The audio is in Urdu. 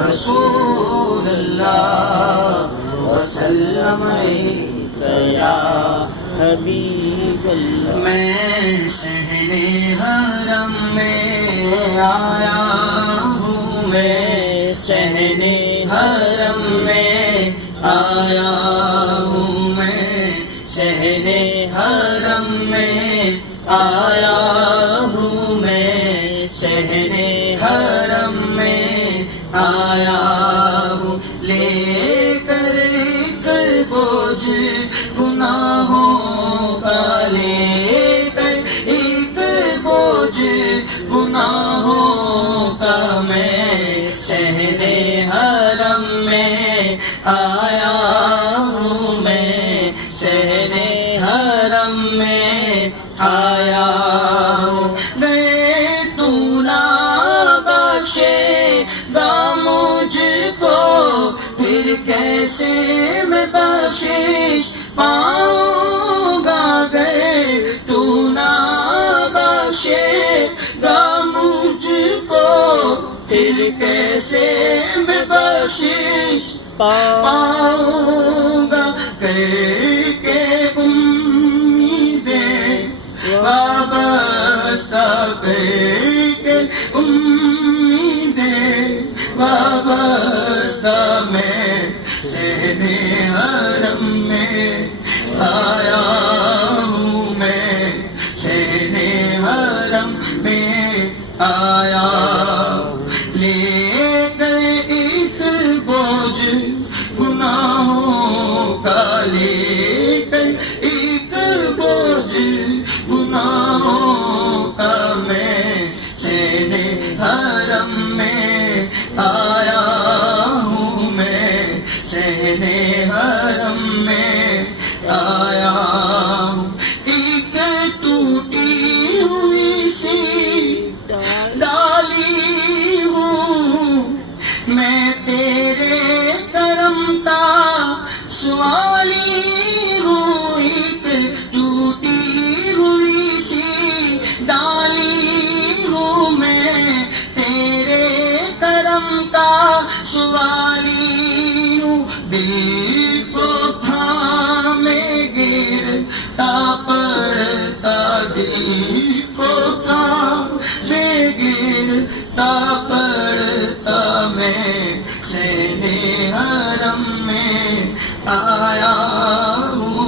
رسول اللہ وسلم یا حبیب اللہ۔ میں شہر حرم میں آیا ہوں، میں شہر حرم میں آیا ہوں، میں شہر حرم میں آیا ہوں، میں شہر حرم میں آیا ہوں، لے کر ایک بوجھ گناہوں کا، لے کر ایک بوجھ گناہوں کا، میں شہر حرم میں آیا ہوں، میں شہر حرم میں آیا ہوں۔ گئے تو نہ بخشے گا مجھ کو، پھر کیسے میں بخشش پاؤں گا، گئے تو نہ بخشے گا مجھ کو، پھر کیسے میں بخشش پاؤں گا، کر کے امیدیں وابستہ، کر کے امیدیں وابستہ، میں شہر حرم میں آیا ہوں، میں شہر حرم میں آیا، لے کر ایک بوجھ گناہوں کا، لے کر ایک بوجھ گناہوں کا، میں شہر حرم میں آیا ہوں، میں شہر حرم میں آیا ہوں۔ ایک ٹوٹی ہوئی سی ڈالی ہوں، میں تیرے کرم کا سوالی ہوں، ایک ٹوٹی ہوئی سی ڈالی ہوں، میں تیرے کرم کا سوالی ہوں، دل کو تھامے گرتا پڑتا، دل کو تھامے گرتا پڑتا،